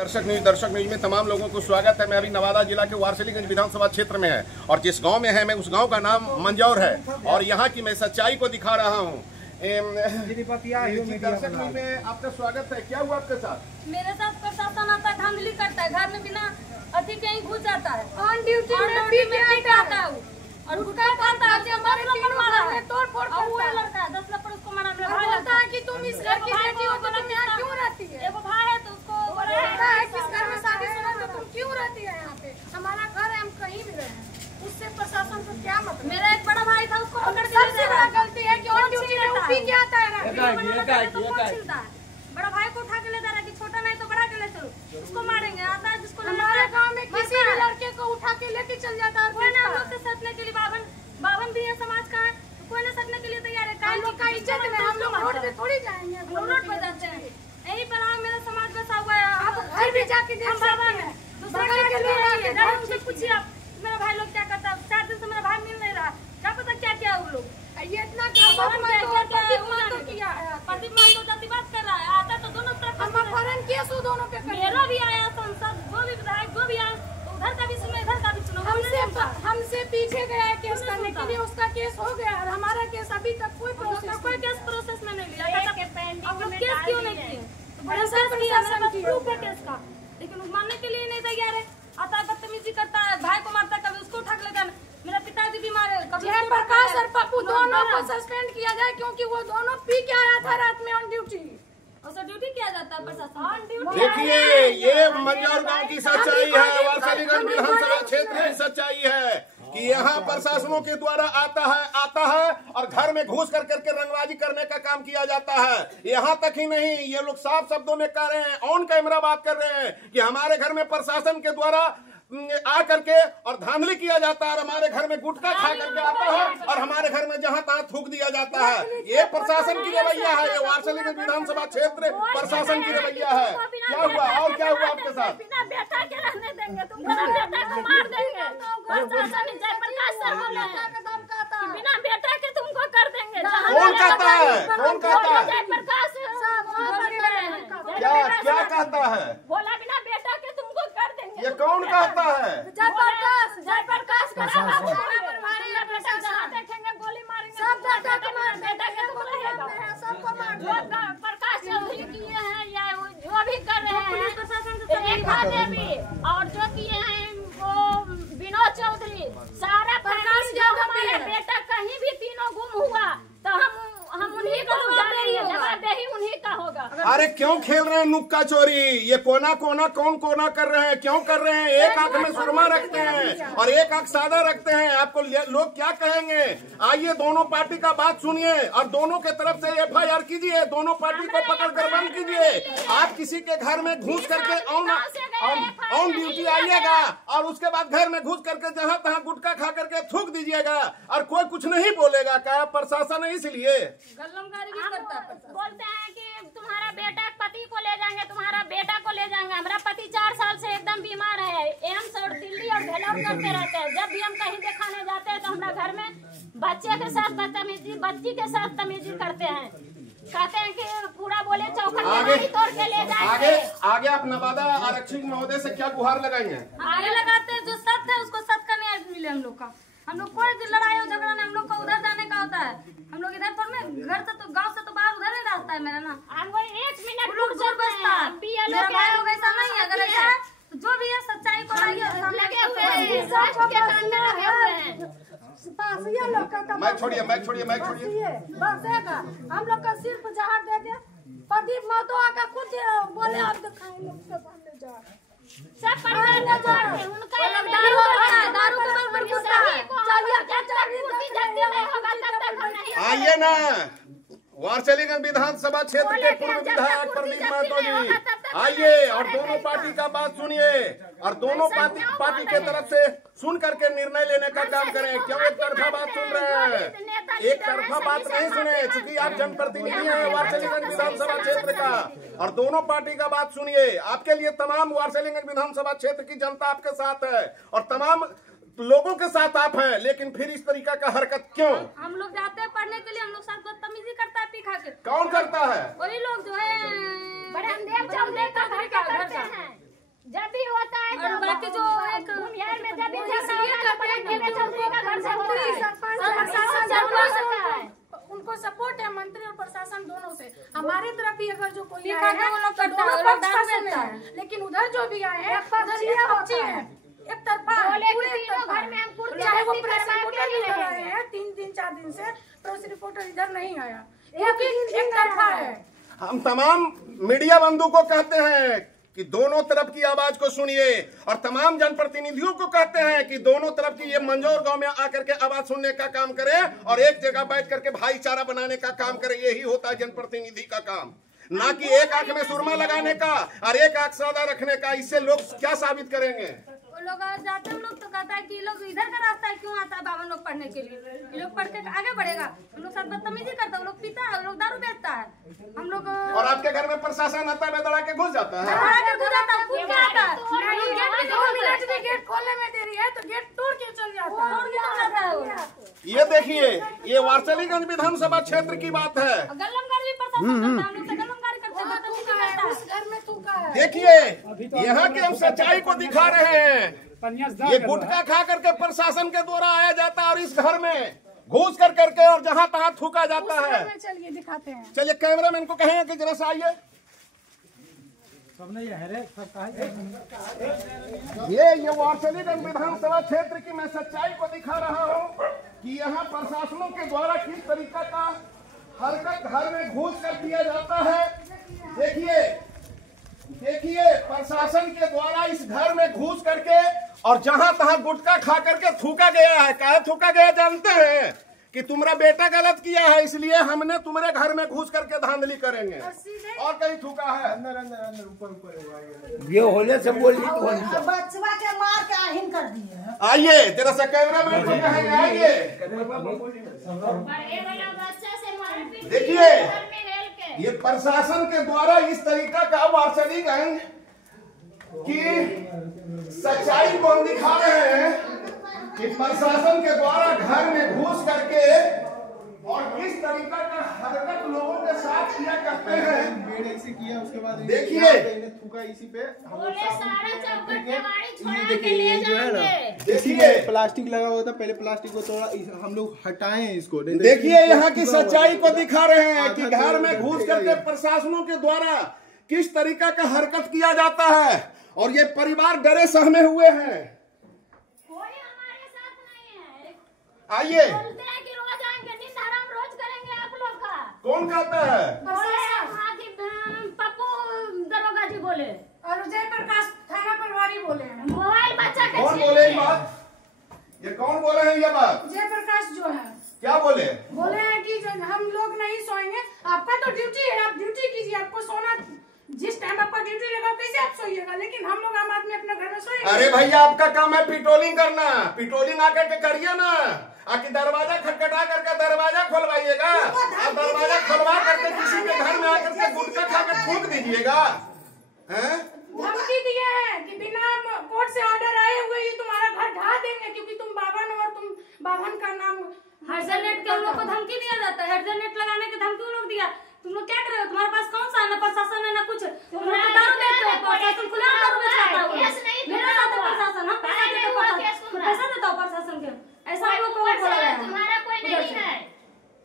दर्शक न्यूज में तमाम लोगों को स्वागत है। मैं अभी नवादा जिला के वारसिलीगंज विधानसभा क्षेत्र में है और जिस गांव में है मैं उस गांव का नाम मंजौर है और यहां की मैं सच्चाई को दिखा रहा हूं। दर्शक न्यूज में आपका स्वागत है। क्या हुआ आपके साथ? मेरे साथ प्रशासन आता है, धांधली करता है, घर में बिना अति के ही घुस जाता है, ऑन ड्यूटी में आता है और गुटखा खाता है, हमारे लपड़ मारा है, तोड़ फोड़ और वो लड़का 10 लपड़ उसको मारा। मेरा भाई बोलता है कि तुम इस घर की बेटी हो तो तुम यहाँ क्यों रहती है? एगो भाई है तो उसको बोलता है किस घर में शादीशुदा तो तुम क्यों रहती है यहाँ पे? हमारा घर है, हम कहीं भी रहे। उससे प्रशासन को क्या मतलब? मेरा एक बड़ा भाई था, उसको पकड़ के सबसे बड़ा गलती है कि ऑन ड्यूटी में वो पी के आता है। बड़ा भाई को उठा के ले जा रहा है कि छोटा नहीं तो बड़ा के ले चलो, उसको मारेंगे। आता है जिसको हमारे गाँव में किसी भी लड़के को उठा के लेके चल जाता है। कोई ना हम लोग से सटने के लिए बावन भी है समाज का है, कोई ना सटने के लिए तैयार है। हम लोग का इज्जत है, हम लोग रोड पे थोड़ी जाएंगे, हम लोग रोड पर जाते हैं। यही पर मेरा समाज बसा हुआ है। आप घर भी जाके देख सकते हैं। दूसरे के लोग उनसे पूछिए आप मेरा भाई लोग क्या करता है। 4 दिन से मेरा भाई मिल नहीं रहा, क्या पता क्या क्या वो लोग ये इतना प्रदीप महतो जातिवाद कर रहा है। आता तो दोनों तरफ हम अपहरण केस दोनों पे मेरा भी आया संसद, वो भी विधायक जो भी आया, उधर का भी सुनो इधर का भी सुनो। हमसे पीछे गया है केस करने के लिए, उसका केस हो गया और हमारा केस अभी तक कोई प्रोसेस में नहीं लिया। आप लोग केस क्यों नहीं किए? प्रूफ है केस का, लेकिन मानने के लिए नहीं तैयार है। आता है बदतमीजी करता है, भाई को मारता है, कभी उसको उठा लेता है। मेरा पिताजी भी मारे, कभी प्रकाश और पप्पू दोनों को सस्पेंड किया जाए क्योंकि वो दोनों पी के आया था रात में ऑन ड्यूटी। और ड्यूटी किया जाता है प्रशासन। देखिए ये मंजौर गांव की सच्चाई है, वारसिलीगंज विधानसभा क्षेत्र की सच्चाई है कि यहाँ प्रशासनों के द्वारा आता है और घर में घुस करके रंगबाजी करने का काम किया जाता है। यहाँ तक ही नहीं, ये लोग साफ शब्दों में कह रहे हैं, ऑन कैमरा बात कर रहे हैं कि हमारे घर में प्रशासन के द्वारा आ करके और धांधली किया जाता है और हमारे घर में गुटखा खा करके आता है और हमारे घर में जहां तहां थूक दिया जाता है। ये प्रशासन की रवैया है, ये वारसिलीगंज विधानसभा क्षेत्र प्रशासन की रवैया है। क्या हुआ और क्या हुआ आपके साथ? बिना बेटा के रहने देंगे, तुमको बेटा को मार देंगे। प्रशासन जयप्रकाश सर बोले बिना बेटा के तुमको कर देंगे। कौन कहता है? कौन कहता है? जयप्रकाश क्या कहता है? बोला बिना बेटा के तुमको कर देंगे। ये कौन कहता है? जयप्रकाश देखेंगे गोली मारेंगे, सब बेटा को मार बेटा के तुमको रहेगा, सबको मार प्रकाश चौधरी किए हैं या जो भी कर रहे हैं, रेखा देवी और जो किए हैं वो विनोद चौधरी, सारा प्रकाश जब हमारे बेटा कहीं भी तीनों गुम हुआ तो हम उन्हीं को जानेंगे, जवाबदेही उन्हीं का होगा। अरे क्यों खेल रहे हैं नुक्का चोरी? ये कोना कौन कोना कर रहे हैं? क्यों कर रहे हैं? एक आंख में सुरमा रखते हैं और एक आंख सादा रखते हैं। आपको लोग क्या कहेंगे? आइए दोनों पार्टी का बात सुनिए और दोनों के तरफ से FIR कीजिए, दोनों पार्टी को पकड़ कर बंद कीजिए। आप किसी के घर में घुस करके ऑन ड्यूटी आइएगा और उसके बाद घर में घुस करके जहां तहां गुटखा खा करके थूक दीजिएगा और कोई कुछ नहीं बोलेगा। क्या प्रशासन है इसलिए गल्लमगारी भी करता है। बोलते हैं कि तुम्हारा बेटा पति को ले जाएंगे, तुम्हारा बेटा को ले जाएंगे। हमारा पति 4 साल से एकदम बीमार है, एम्स और दिल्ली और भेलोर करते रहते हैं। जब भी हम कहीं दिखाने जाते हैं तो हमारा घर में बच्चे के साथ बदतमीजी, बच्ची के साथ तमीजी करते हैं। कहते हैं कि पूरा बोले चौखट तोड़ के ले जाएंगे। आगे आप नवादा आरक्षक महोदय से क्या गुहार लगाएंगे? आगे लगाते हैं, जो सत्य है उसको सत्य का न्याय मिले हम लोग का। हम लोग कोई लड़ाई हो झगड़ा नहीं, हम लोग को उधर जाने का होता है। हम लोग इधर पर में घर से तो गांव से तो बाहर उधर नहीं रास्ता है मेरा ना। 1 मिनट रुक जाओ बस्ता। मेरा भाई लोग ऐसा नहीं है, अगर ऐसा जो भी है सच्चाई को लगे हुए हैं, सच के कान में लगे हुए हैं। मैं छोड़िए बसेगा हम लोग का सिर्फ जहाज दे दे। प्रदीप महतो आका खुद बोले आप दिखाएंगे उसके सामने जा सब पर उनका दारू आइए ना। वारसिलीगंज विधानसभा क्षेत्र के पूर्व विधायक प्रदीप महतो जी आइए और दोनों पार्टी का बात सुनिए और दोनों पार्टी के तरफ से सुन करके निर्णय लेने का काम करें। क्यों एक तरफा बात सुन रहे हैं? एक तरफा बात नहीं सुने, चूंकि आप जनप्रतिनिधि हैं वारसिलीगंज विधानसभा क्षेत्र का और दोनों पार्टी का बात सुनिए। आपके लिए तमाम वारसिलीगंज विधानसभा क्षेत्र की जनता आपके साथ है और तमाम लोगों के साथ आप हैं, लेकिन फिर इस तरीका का हरकत क्यों? हम लोग जाते हैं पढ़ने के लिए, हम लोग साथ बदतमीजी करता है पी खा के। कौन करता है? वही लोग जो है बड़े अंधेर चौधरी का घर करते हैं। कि जो एक भूमिहार में जब भी वो झगड़ा इसलिए होता है कहते हैं कि तो जो घर से होता है। सरपंच और प्रशासन प्रशासन दोनों होता से है। उनको सपोर्ट है, मंत्री और प्रशासन दोनों से। हमारी तरफ भी अगर जो कोई ठीक आए है, हैं वो लोग तो करता है, दोनों वो लोग पक्ष दान पसंद देता है, है। लेकिन उधर जो भी आए हैं एक पक्ष उधर ये होता पक्षी है। है, एक तरफा बोले कि पूरे तीनों तरफा। घर में हम कुर्सी चाहे वो रस्सी प्रेस करवा के रिपोर्टर नहीं इधर आए रहेंगे। हैं 3 दिन 4 दिन से, प्रेस रिपोर्टर इधर नहीं आया, एक तरफा है। हम तमाम मीडिया बंधु को कहते हैं कि दोनों तरफ की आवाज को सुनिए, और तमाम जनप्रतिनिधियों को कहते हैं कि दोनों तरफ की ये मंजौर गांव में आकर के आवाज सुनने का काम करें और एक जगह बैठ करके भाईचारा बनाने का काम करें। यही होता है जनप्रतिनिधि का काम, ना कि एक आंख में सुरमा लगाने का और एक आंख सादा रखने का। इससे लोग क्या साबित करेंगे? वो लोग जाते हैं, लोग तो कहता है कि लोग इधर का रास्ता है, क्यों आता है बावन लोग पढ़ने के लिए? ये लोग पढ़ के आगे बढ़ेगा, हम लोग साथ बदतमीजी करता है, वो लोग पीता है, वो लोग दारू बेचता है। हम लोग और आपके घर में प्रशासन आता है, बेदड़ा के घुस जाता है। आगे घुस जाता है, कूद के आता है। नहीं, गेट भी 2 मिनट में गेट खोलने में देरी है तो गेट तोड़ के चल जाता है। तोड़ के चल जाता है वो। ये देखिए, ये वारसलीगंज विधानसभा क्षेत्र की बात है। गल्लमगारी भी प्रशासन करता है, हम लोग तो गल्लमगारी करते हैं, बदतमीजी करता है। उस घर में थूका है। देखिए, यहाँ की हम सच्चाई को दिखा रहे हैं। ये गुटखा खा करके प्रशासन के द्वारा आया जाता है और इस घर में घुस कर करके और जहां तहां थूका जाता उस है। घर में चलिए दिखाते हैं। चलिए कैमरामैन को कहेंगे कि जरा सा आइए। ये वारसलीगंज विधानसभा क्षेत्र की मैं सच्चाई को दिखा रहा हूँ कि यहाँ प्रशासनों के द्वारा किस तरीका का हरकत घर में घुस कर किया जाता है। देखिए प्रशासन के द्वारा इस घर में घुस करके और जहां तहां गुटखा खा करके थूका गया है। क्या थूका गया जानते हैं? कि तुम्हारा बेटा गलत किया है, इसलिए हमने तुम्हारे घर में घुस करके धांधली करेंगे। और कहीं थूका है? अंदर ऊपर ये होले से बोली तो होली बचवा के मार के आहिन कर दिए। आइए, तेरा सा कैमरामैन को कहेंगे आइए। बड़े वाला बच्चा से मारपीट देखिए, घर में रेल के। ये प्रशासन के द्वारा इस तरीका का वारसलीगंज की सच्चाई को हम दिखा रहे हैं कि प्रशासन के द्वारा घर में घुस करके और किस तरीका का हरकत लोगों के साथ किया करते हैं। ऐसे किया, उसके बाद देखिए, थूका इसी पे। बोले सारा चौखट केवाड़ी छोड़ा के ले जाएंगे। देखिए, प्लास्टिक लगा हुआ था, पहले प्लास्टिक को थोड़ा हम लोग हटाए हैं इसको। देखिए यहाँ की सच्चाई को दिखा रहे हैं कि घर में घुस करके प्रशासनों के द्वारा किस तरीका का हरकत किया जाता है और ये परिवार डरे सहमे हुए हैं। कोई हमारे साथ नहीं है। आइए, बोलते हैं कि रोज आएंगे, नींद हराम रोज करेंगे आप लोग का। कौन कहता है? बोले वहाँ की पप्पू दरोगा जी बोले और जयप्रकाश थाना प्रभारी बोले हैं। मोबाइल बच्चा के कौन छीन बोले ये लिए। बात? ये कौन बोले हैं ये बात? जयप्रकाश जो है क्या बोले? बोले हैं कि हम लोग नहीं सोएंगे, आपका तो ड्यूटी है, आप ड्यूटी कीजिए, आपको सोना जिस टाइम आपका ड्यूटी लगा कैसे आप सोइएगा, लेकिन हम लोग आम आदमी अपने घर में सोएंगे। अरे भैया, आपका काम है पेट्रोलिंग करना। पेट्रोलिंग आकर के करिए ना, आके दरवाजा खटखटा करके दरवाजा खोलवाइएगा और दरवाजा खोलवा करके किसी के घर में आकर के गुटखा खा के थूक दीजिएगा। हैं? धमकी दिए हैं कि बिना कोर्ट से ऑर्डर आए हुए ही तुम्हारा घर ढा देंगे, क्योंकि तुम बावन और तुम बावन का नाम हर्जनेट के लोग को धमकी दिया जाता है। हर्जनेट लगाने की धमकी उन लोग दिया। तुम लोग क्या कर रहे हो? तुम्हारे पास कौन सा है? ना प्रशासन है ना कुछ। तुम लोग दारू बेचते हो, प्रशासन खुला दारू बेचता है। मेरे साथ है प्रशासन, हम पैसा देते हो, पैसा देता हो प्रशासन के। ऐसा लोग को बोला है। तुम्हारा कोई नहीं है,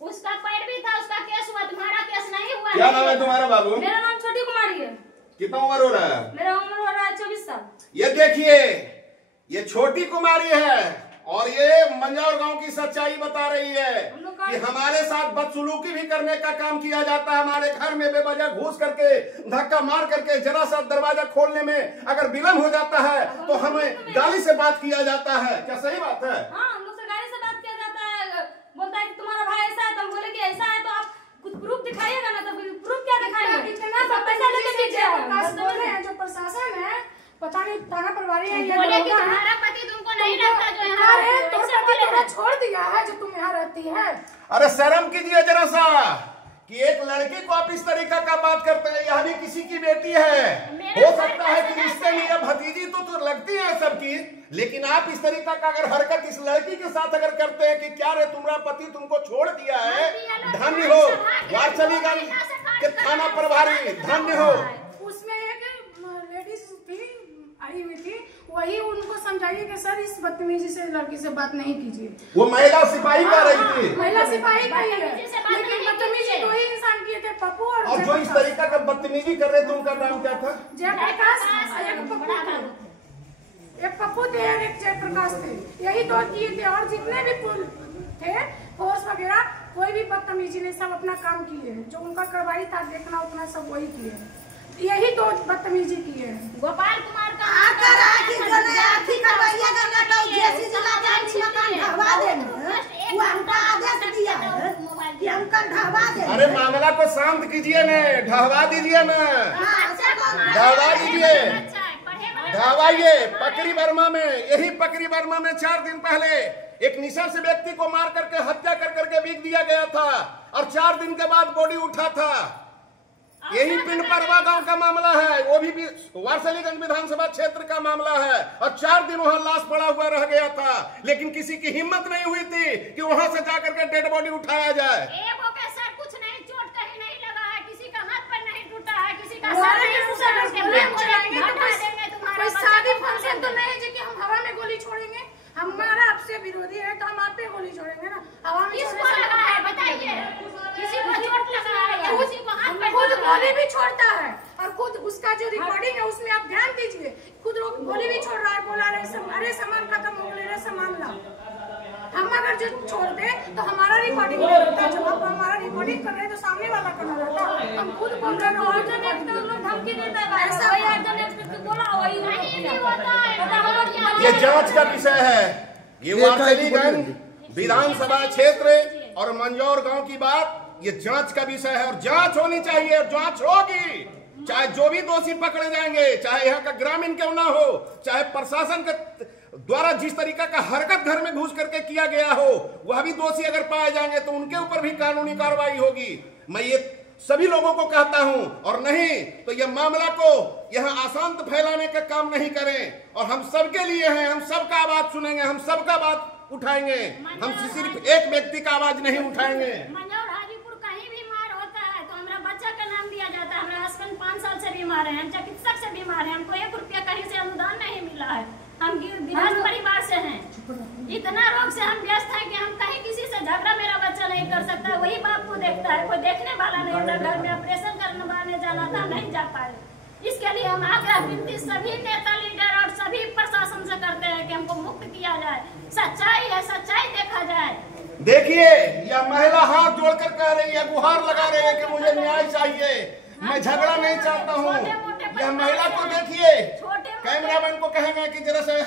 उसका पैर भी था, उसका केस हुआ, तुम्हारा केस नहीं हुआ। क्या नाम है तुम्हारा बाबू? मेरा नाम छोटी कुमारी है। कितना उम्र हो रहा है? मेरा उम्र हो रहा है 24 साल। ये देखिए, ये छोटी कुमारी है और ये मंजौर गांव की सच्चाई बता रही है कि हमारे साथ बदसलूकी भी करने का काम किया जाता है। हमारे घर में बेवजह घुस करके धक्का मार करके जरा सा दरवाजा खोलने में अगर विलम्ब हो जाता है तो हमें गाली से बात किया जाता है। क्या सही बात है? हाँ, हम लोग से गाली से बात किया जाता है। बोलता है कि तुम्हारा भाई ऐसा है, तो हम बोले कि ऐसा है तो आप कुछ प्रूफ दिखाइएगा ना। तो प्रूफ क्या दिखाएंगे? इतना पैसा लेके दीजिए। बोल रहे हैं जो प्रशासन है, पता नहीं थाना प्रभारी है या बोले कि दरोगा है, तुम्हारा पति तुमको नहीं लगता जो अरे यहाँ तो ऐसे पति बोले तुम्हें हैं। छोड़ दिया है जो तुम यहाँ रहती है। अरे शर्म कीजिए जरा सा कि एक लड़की को आप इस तरीका का बात करते हैं। यह भी किसी की बेटी है, हो सकता है कि रिश्ते में यह भतीजी तो लगती है सबकी, लेकिन आप इस तरीका का अगर हरकत इस लड़की के साथ अगर करते हैं कि क्या रे तुम्हारा पति तुमको छोड़ दिया है, धन्य हो वारसलीगंज के थाना प्रभारी, धन्य हो। उसमें एक लेडीज थी, आई हुई थी, वो वही उनको समझाइए कि सर इस बदतमीजी से लड़की से बात नहीं कीजिए। वो महिला सिपाही कर रही थी, महिला सिपाही का ही है, लेकिन बदतमीजी दो ही इंसान किए थे, पप्पू और जो इस तरीका का बदतमीजी कर रहे थे उनका नाम क्या था? जयप्रकाश, एक पप्पू थे, एक पप्पू थे और एक जयप्रकाश थे, यही दो किए थे। और जितने भी पुल थे फोर्स वगैरह कोई भी बदतमीजी नहीं, सब अपना काम किए हैं, जो उनका कार्रवाई था देखना उतना सब वही किए हैं, यही दो बदतमीजी किए हैं। गोपाल कुमार का आकर आके जो नया आर्थिक करवाइया करना तो जैसी जिला जांच मकान ढहवा देना, वो हमका आदेश दिया है कि हमका ढहवा दे। अरे मामला को शांत कीजिए न, ढहवा दीजिए न, ढहवा दीजिए, ढहवाइए। पकड़ी वर्मा में, यही पकड़ी वर्मा में 4 दिन पहले एक निशस्त्र व्यक्ति को मार करके हत्या कर करके बिक दिया गया था और 4 दिन के बाद बॉडी उठा था। यही पिंड परवा गांव का मामला है, वो भी वारसलीगंज विधानसभा क्षेत्र का मामला है और 4 दिन वहां लाश पड़ा हुआ रह गया था, लेकिन किसी की हिम्मत नहीं हुई थी कि वहां से जाकर के डेड बॉडी उठाया जाए। सर कुछ नहीं, चोट कहीं नहीं लगा है, किसी का हाथ पर नहीं टूटा है, किसी का सर नहीं टूटा है। कोई शादी फंक्शन तो नहीं है कि हम हवा में गोली छोड़ेंगे, हमारा आपसे विरोधी है तो हम आप पे गोली छोड़ेंगे ना, हवा में। किसको लगा है बताइए, किसी को चोट लगा है या किसी को हाथ पर खुद गोली भी छोड़ता है और खुद उसका जो रिकॉर्डिंग है उसमें आप ध्यान दीजिए, खुद गोली भी छोड़ रहा है, बोला अरे सामान खत्म हो गया, सामान ला। हम अगर जो छोड़ दे तो हमारा रिकॉर्डिंग नहीं होता, जब आप हमारा रिकॉर्डिंग कर रहे हैं तो सामने वाला करना रहता, हम खुद बोल रहे हैं। धमकी देता है, बोला वही नहीं होता है। ये जांच का विषय है, ये वारसलीगंज विधानसभा क्षेत्र और मंजौर गांव की बात, ये जांच का विषय है और जांच होनी चाहिए और जांच होगी। चाहे जो भी दोषी पकड़े जाएंगे, चाहे यहाँ का ग्रामीण क्यों ना हो, चाहे प्रशासन के द्वारा जिस तरीका का हरकत घर में घुस करके किया गया हो, वह भी दोषी अगर पाए जाएंगे तो उनके ऊपर भी कानूनी कार्रवाई होगी। मैं ये सभी लोगों को कहता हूं, और नहीं तो यह मामला को यहाँ अशांत फैलाने का काम नहीं करें। और हम सबके लिए हैं, हम सबका आवाज सुनेंगे, हम सबका बात उठाएंगे, हम सिर्फ एक व्यक्ति का आवाज नहीं उठाएंगे। मंजौर हाजीपुर कहीं भी मार होता है तो हमारा बच्चा का नाम दिया जाता है। हमारा हस्बैंड 5 साल से बीमार है, हम चिकित्सक से बीमार है, हमको 1 रुपया कहीं से अनुदान नहीं मिला है, हम गृहस्थ परिवार से हैं। इतना रोग से हम व्यस्त हैं कि हम कहीं किसी से झगड़ा मेरा बच्चा नहीं कर सकता, वही बाप को देखता है, कोई देखने वाला नहीं होता। घर में ऑपरेशन करने जाना था, नहीं जा पाए। इसके लिए हम आग्रह विनती सभी नेता लीडर और सभी प्रशासन से करते हैं कि हमको मुक्त किया जाए, सच्चाई है, सच्चाई देखा जाए। देखिए यह महिला हाथ जोड़कर कह रही है, गुहार लगा रही है कि मुझे न्याय चाहिए, मैं झगड़ा नहीं चाहता हूँ। यह महिला को देखिए, कैमरामैन को कहेंगे कि जरा से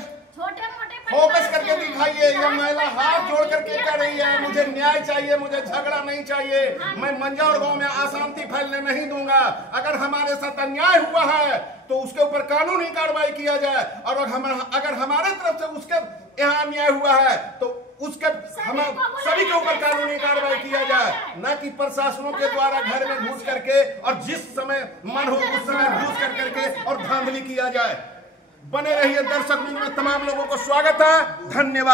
फोकस करके दिखाइए। यह महिला हाथ जोड़ करके कह रही है, मुझे न्याय चाहिए, मुझे झगड़ा नहीं चाहिए, मैं मंजौर गांव में अशांति फैलने नहीं दूंगा। अगर हमारे साथ अन्याय हुआ है तो उसके ऊपर कानूनी कार्रवाई किया जाए, और अगर हमारे तरफ से उसके यहाँ अन्याय हुआ है तो उसके हम सभी के ऊपर कानूनी कार्रवाई किया जाए, न कि प्रशासनों के द्वारा घर में घुस करके और जिस समय मन हो उस समय घुस करके और धांधली किया जाए। बने रहिए दर्शक, में तमाम लोगों को स्वागत है, धन्यवाद।